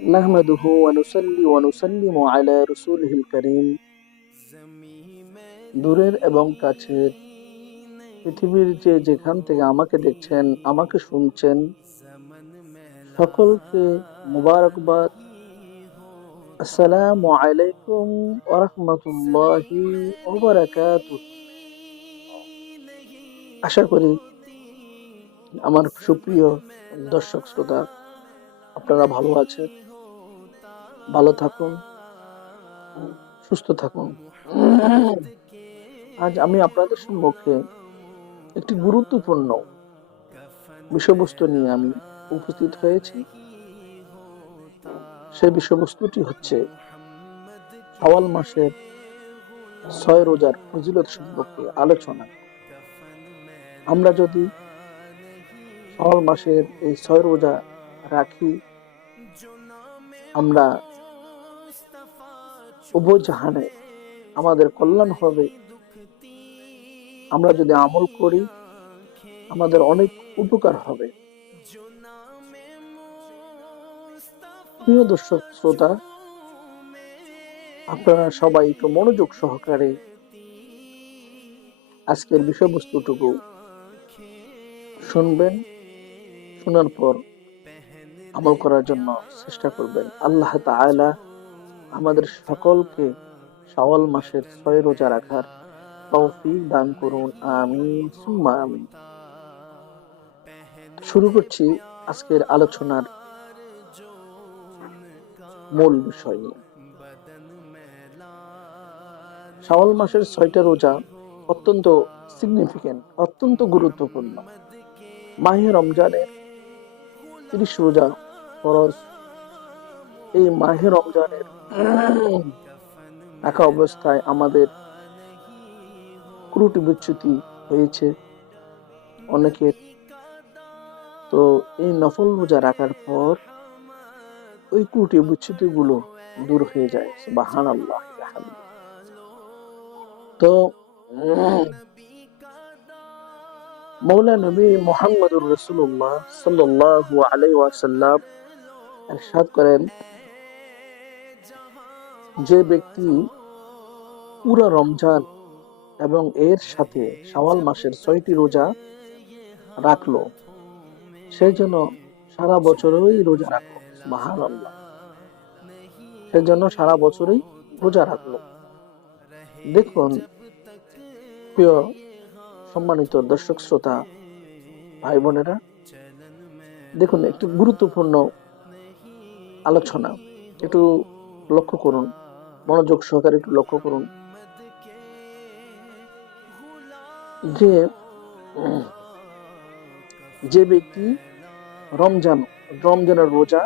নাহমাদুহু ওয়া নুসাল্লি ওয়া নুসাল্লিমু আলা রাসূলিহিল কারীম। দূরের এবং কাছের পৃথিবীর যে যেখান থেকে আমাকে দেখছেন, আমাকে শুনছেন, সকলকে মুবারকবাদ। আসসালামু আলাইকুম ওয়া রাহমাতুল্লাহি ওয়া বারাকাতুহু। আশা করি আমার সুপ্রিয় দর্শক শ্রোতা আপনারা ভালো আছেন, ভালো থাকুন, সুস্থ থাকুন। আজ আমি আপনাদের সম্মুখে একটি গুরুত্বপূর্ণ বিষয়বস্তু নিয়ে আমি উপস্থিত হয়েছি। সেই বিষয়বস্তুটি হচ্ছে শাওয়াল মাসের 6 রোজার ফজিলত সম্পর্কে আলোচনা। আমরা যদি শাওয়াল মাসের এই 6 রোজা রাখি, আমরা উভয় জাহানে আমাদের কল্যাণ হবে। আমরা যদি আমল করি, আমাদের অনেক উপকার হবে। প্রিয় দর্শক শ্রোতা, আপনারা সবাই একটু মনোযোগ সহকারে আজকের বিষয়বস্তুটুকু শুনবেন। শোনার পর আমল করার জন্য চেষ্টা করবেন। আল্লাহ তাআলা আমাদের সকলকে শাওয়াল মাসের 6 রোজা রাখার তৌফিক দান করুন, আমিন সুম্মা আমিন। শুরু করছি আজকের আলোচনার মূল বিষয় নিয়ে। শাওয়াল মাসের 6টা রোজা অত্যন্ত সিগনিফিকেন্ট, অত্যন্ত গুরুত্বপূর্ণ। মাহে রমজানের 30 রোজা ফরজ। এই মাহে রমজানের থাকা অবস্থায় আমাদের ত্রুটি বিচ্যুতি হয়েছে অনেকের। তো এই নফল রোজা রাখার পর ওই ত্রুটি বিচ্যুতি গুলো দূর হয়ে যায়। সুবহানাল্লাহ। তো মৌলা নবী মুহাম্মদুর রাসূলুল্লাহ সাল্লাল্লাহু আলাইহি ওয়াসাল্লাম ইরশাদ করেন, যে ব্যক্তি পুরো রমজান এবং এর সাথে শাওয়াল মাসের 6টি রোজা রাখলো, সে যেন সারা বছরই রোজা রাখলো। সুবহানাল্লাহ। সে যেন সারা বছরই রোজা রাখলো। দেখুন প্রিয় সম্মানিত দর্শক শ্রোতা ভাই বোনেরা, দেখুন একটু গুরুত্বপূর্ণ আলোচনা, একটু লক্ষ্য করুন, মনোযোগ সহকারে একটু লক্ষ্য করুন যে যে ব্যক্তি রমজানের রোজা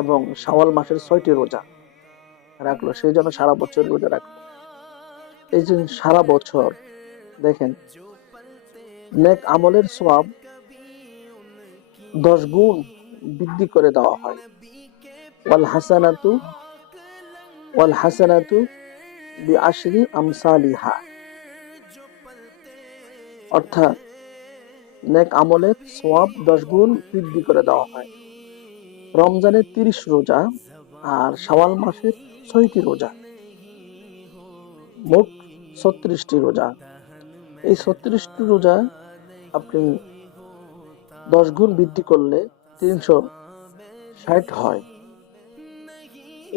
এবং শাওয়াল মাসের 6টি রোজা রাখলো, সে যেন সারা বছর রোজা রাখলো। এই যে সারা বছর দেখেন নেক আমলের সওয়াব 10 গুণ বৃদ্ধি করে দেওয়া হয়। ওয়াল হাসানাতু বিআশরি আমসালিহা। অর্থাৎ নেক আমলের সওয়াব 10 গুণ বৃদ্ধি করে দেওয়া হয়। রমজানের 30 রোজা আর শাওয়াল মাসের 6টি রোজা, মোট 36টি রোজা। এই 36টি রোজা আপনি 10 গুণ বৃদ্ধি করলে 360 হয়।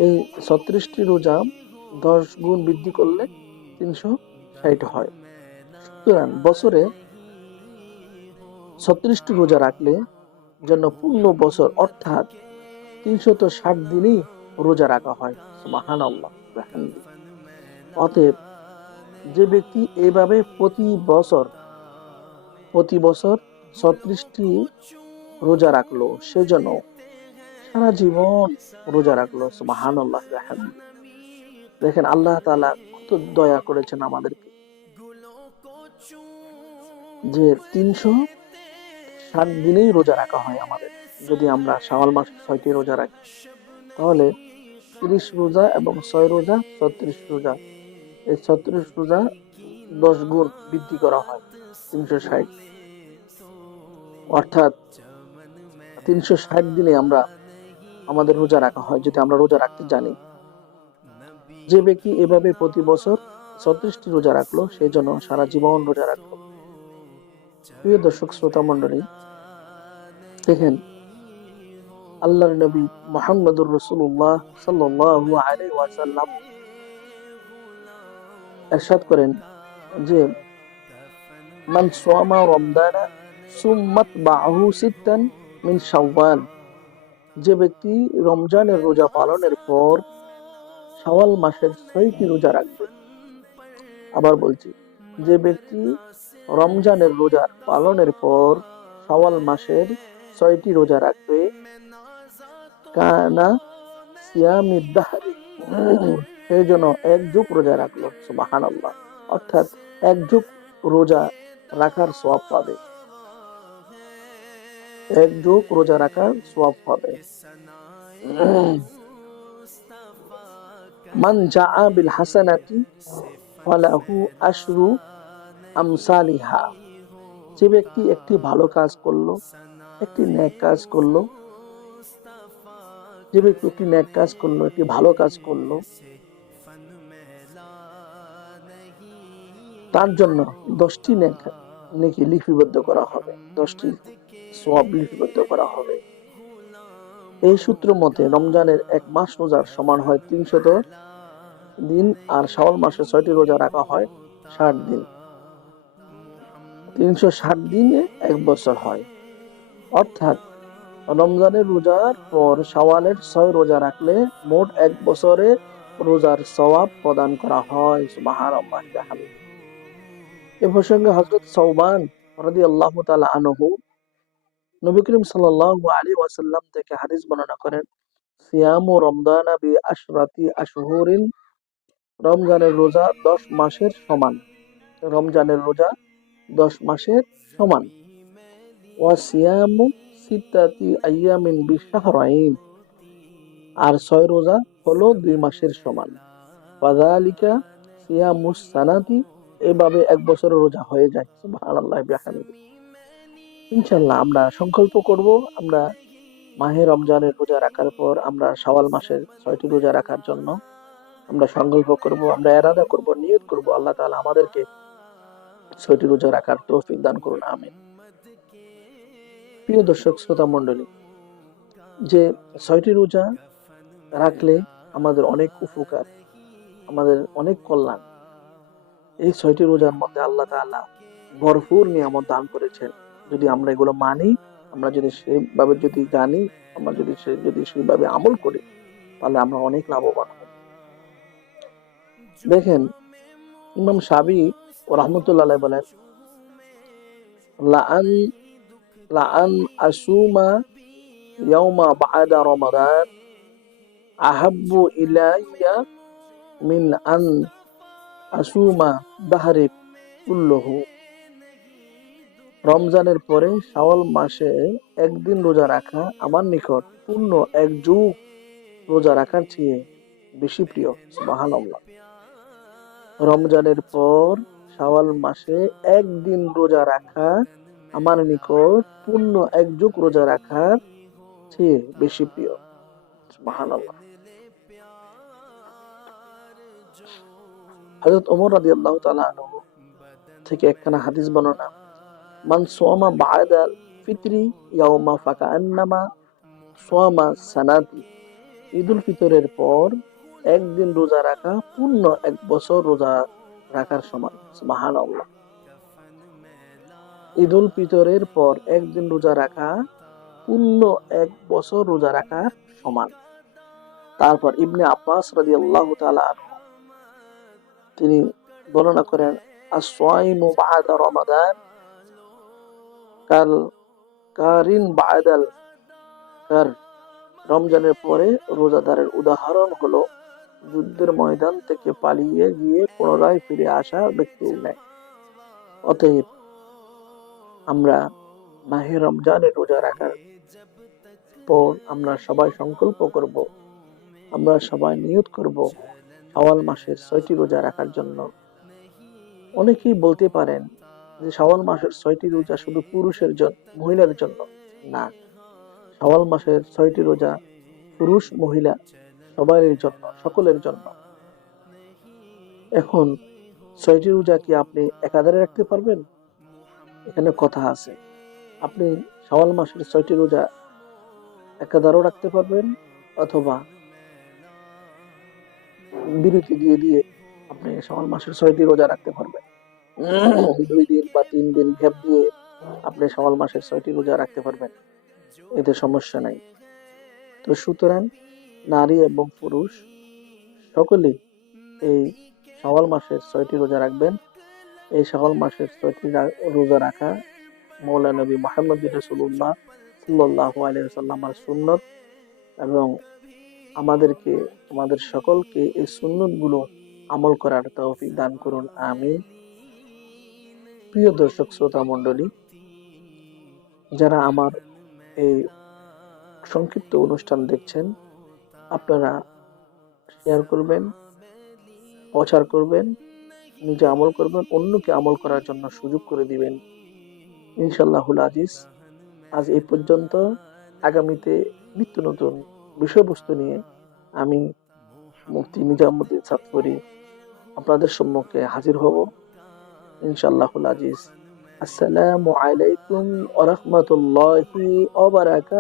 এই 36টি রোজা 10 গুণ বৃদ্ধি করলে 360 হয়। সুতরাং বছরে 36টি রোজা রাখলে যেন পূর্ণ বছর অর্থাৎ 360 দিনই রোজা রাখা হয়। সুবহানাল্লাহ। অতএব যে ব্যক্তি এভাবে প্রতি বছর 36টি রোজা রাখলো, সে যেন সারা জীবন রোজা রাখলো। সুবহানাল্লাহ। দেখেন আল্লাহ তাআলা কত দয়া করেছেন আমাদেরকে, যে 360 দিনেই রোজা রাখা হয় আমাদের। যদি আমরা শাওয়াল মাসে 6টি রোজা রাখি, তাহলে 30 রোজা এবং 6 রোজা 36 রোজা, এই 36 রোজা 10 গুণ বৃদ্ধি করা হয় 360। অর্থাৎ 360 দিনে আমরা আমাদের রোজা রাখা হয়, যদি আমরা রোজা রাখতে জানি। যে ব্যক্তি এভাবে প্রতি বছর 36টি রোজা রাখলো, সেই জন্য সারা জীবন রোজা রাখলো। প্রিয় দর্শক শ্রোতা মন্ডলী, দেখেন আল্লাহর নবী মুহাম্মদুর রাসূলুল্লাহ সাল্লাল্লাহু আলাইহি ওয়াসাল্লাম ইরশাদ করেন যে মান সামা রমদানা সুম্মাত বাহু সিত্তান মিন শাওয়াল, যে ব্যক্তি রমজানের রোজা পালনের পর শাওয়াল মাসের 6টি রোজা রাখবে। আবার বলছি, যে ব্যক্তি রমজানের রোজা পালনের পর শাওয়াল মাসের 6টি রোজা রাখবে, কানা সিয়ামিদ দাহরি, সেই জন্য এক যুগ রোজা রাখলো। সুবহানাল্লাহ, অর্থাৎ এক যুগ রোজা রাখার সওয়াব পাবে, এক যুগ রোজা রাখার সওয়াব পাবে। মান জাআ বিল হাসানাতি ফালাহু আশরু আমসালিহা, যে ব্যক্তি একটি ভালো কাজ করলো, একটি নেক কাজ করলো, যে ব্যক্তি একটি নেক কাজ করলো, একটি ভালো কাজ করলো, তার জন্য 10টি নেকি লিপিবদ্ধ করা হবে, 10টি সওয়াব লিপিবদ্ধ করা হবে। এই সূত্র মতে রমজানের এক মাস রোজার সমান হয় 300 দিন, আর শাওয়াল মাসে 6টি রোজা রাখা হয় 60 দিন। 360 দিনে এক বছর হয়। অর্থাৎ রমজানের রোজার পর শাওয়ালের 6 রোজা রাখলে মোট এক বছরে রোজার সওয়াব প্রদান করা হয়। সুবহানাল্লাহ। এ প্রসঙ্গে হযরত সাওবান রাদিয়াল্লাহু তাআলা আনহু নবী করিম সাল্লাল্লাহু আলাইহি ওয়াসাল্লাম থেকে হাদিস বর্ণনা করেন, সিয়ামু রমদানা বি আশরাতি আশহুরিন, রমজানের রোজা 10 মাসের সমান, রমজানের রোজা 10 মাসের সমান। ওয়া সিয়ামু সিত্তাতি আইয়ামিন বিশাহরাইন, আর 6 রোজা হলো 2 মাসের সমান। ফাযালিকা সিয়ামুস সানাতি, এভাবে এক বছরের রোজা হয়ে যায়। সুবহানাল্লাহ বিহামদিহি। ইনশাআল্লাহ আমরা সংকল্প করব, আমরা মাহে রমজানের রোজা রাখার পর আমরা শাওয়াল মাসের 6টি রোজা রাখার জন্য আমরা সংকল্প করব, আমরা ইরাদা করব, নিয়ত করব, আল্লাহ তাআলা আমাদেরকে 6টি রোজা রাখার তৌফিক দান করুন, আমিন। প্রিয় দর্শক শ্রোতা মণ্ডলী, যে 6টি রোজা রাখলে আমাদের অনেক উপকার, আমাদের অনেক কল্যাণ। এই 6টি রোজার মধ্যে আল্লাহ তাআলা ভরপুর নিয়ামত দান করেছেন। যদি আমরা এগুলো মানি, আমরা যদি সেভাবে যদি জানি, আমরা যদি সেভাবে আমল করি, তাহলে আমরা অনেক লাভবান হব। দেখেন ইমাম শাফি রাহমাতুল্লাহ আলাইহি বলেন, লাআন লাআন আসুমা ইয়াউমা বা'দা রমাদান আহাব্বু ইলাইয়া মিন আন আসুমা দাহরি কুল্লুহু, রমজানের পরে শাওয়াল মাসে একদিন রোজা রাখা আমার নিকট পূর্ণ এক যুগ রোজা রাখার চেয়ে বেশি প্রিয়। সুবহানাল্লাহ। রমজানের পর শাওয়াল মাসে একদিন রোজা রাখা আমার নিকট পূর্ণ এক যুগ রোজা রাখার চেয়ে বেশি প্রিয়। সুবহানাল্লাহ। হযরত ওমর রাদিয়াল্লাহু তাআলা আনহু থেকে একখানা হাদিস বর্ণনা, মান সামা বা'দাল ফিতরি ইয়াউমা ফাকান্নামা সামা সানাতি, ঈদুল ফিতরের পর একদিন রোজা রাখা পূর্ণ এক বছর রোজা রাখার সমান। সুবহানাল্লাহ। ঈদুল ফিতরের পর একদিন রোজা রাখা পূর্ণ এক বছর রোজা রাখার সমান। তারপর ইবনে আব্বাস রাদিয়াল্লাহু তাআলা আনহু তিনি বর্ণনা করেন, আস-সাইমু বা'দা রমাদান কাল কারিন বা'দাল কার, রমজানের পরে রোজাদারের উদাহরণ হলো যুদ্ধের ময়দান থেকে পালিয়ে গিয়ে পুনরায় ফিরে আসা ব্যক্তির ন্যায়। অতএব আমরা মাহে রমজানের রোজা রাখার পর আমরা সবাই সংকল্প করব, আমরা সবাই নিয়ত করব শাওয়াল মাসের 6টি রোজা রাখার জন্য। অনেকেই বলতে পারেন যে শাওয়াল মাসের 6টি রোজা শুধু পুরুষের জন্য, মহিলার জন্য না। শাওয়াল মাসের 6টি রোজা পুরুষ মহিলা সবারই জন্য, সকলের জন্য। এখন 6টি রোজা কি আপনি একাধারে রাখতে পারবেন? এখানে কথা আছে। আপনি শাওয়াল মাসের 6টি রোজা একাধারেও রাখতে পারবেন, অথবা বিরতি দিয়ে দিয়ে আপনি শাওয়াল মাসের 6টি রোজা রাখতে পারবেন। 2 দিন বা 3 দিন গ্যাপ দিয়ে আপনি শাওয়াল মাসের 6টি রোজা রাখতে পারবেন, এতে সমস্যা নাই। তো সুতরাং নারী এবং পুরুষ সকলেই এই শাওয়াল মাসের 6টি রোজা রাখবেন। এই শাওয়াল মাসের 6টি রোজা রাখা মৌলা নবী মুহাম্মদ রাসূলুল্লাহ সাল্লাল্লাহু আলাইহি ওয়াসাল্লামের সুন্নত, এবং আমাদেরকে, আমাদের সকলকে এই সুন্নত গুলো আমল করার তৌফিক দান করুন, আমিন। প্রিয় দর্শক শ্রোতা মণ্ডলী, যারা আমার এই সংক্ষিপ্ত অনুষ্ঠান দেখছেন, আপনারা শেয়ার করবেন, প্রচার করবেন, নিজে আমল করবেন, অন্যকে আমল করার জন্য সুযোগ করে দিবেন, ইনশাআল্লাহুল আজিজ। আজ এই পর্যন্ত। আগামীতে নিত্য নতুন বিষয়বস্তু নিয়ে আমি মুফতি নিজামুদ্দিন সাতকরি আপনাদের সম্মুখে হাজির হব, ইনশাআল্লাহুল আজিজ। আসসালামু আলাইকুম ওয়া রাহমাতুল্লাহি ওয়া বারাকাতুহু।